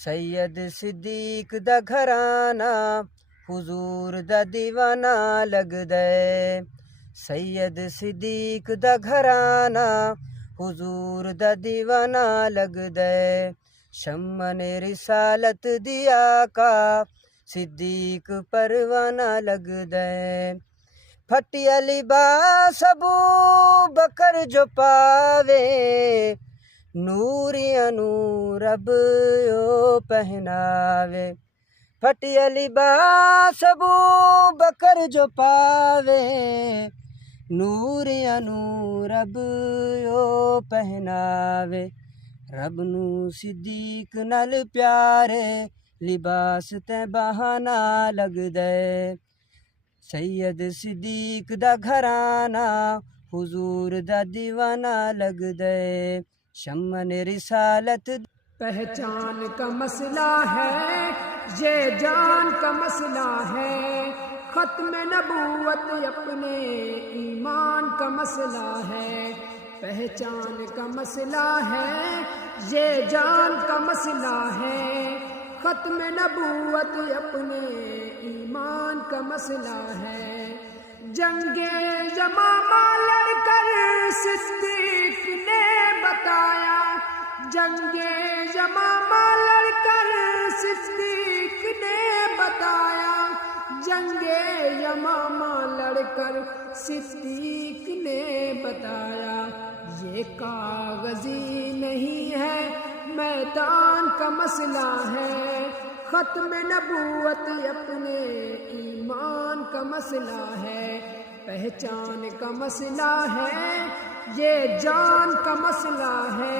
سید صدیق دا گھرانہ حضور دا دیوانہ لگ دے، سید صدیق دا گھرانہ حضور دا دیوانہ لگ دے، شمن رسالت دیا کا صدیق پروانہ لگ دے، پھٹیا لباس ابو بکر جو پاوے، نوریا نور اب یو پہناوے، پھٹیا لباس ابو بکر جو پاوے، نوریا نور اب یو پہناوے، رب نو صدیق نال پیارے لباس تے بہانہ لگ دے، سید صدیق دا گھرانہ حضور دا دیوانہ لگ دے، شمن رسالت پہچان کا مسئلہ ہے، یہ جان کا مسئلہ ہے، ختم نبوت اپنے ایمان کا مسئلہ ہے، پہچان کا مسئلہ ہے، یہ جان کا مسئلہ ہے، ختم نبوت اپنے ایمان کا مسئلہ ہے، جنگ یمامہ لڑ کر صدیق نے بتایا، جنگ یمامہ لڑ کر صدیق نے بتایا، جنگ یمامہ لڑ کر صدیق نے بتایا، یہ کاغذی نہیں ہے میدان کا مسئلہ ہے، ختم نبوت اپنے ایمان کا مسئلہ ہے، پہچان کا مسئلہ ہے، یہ جان کا مسئلہ ہے۔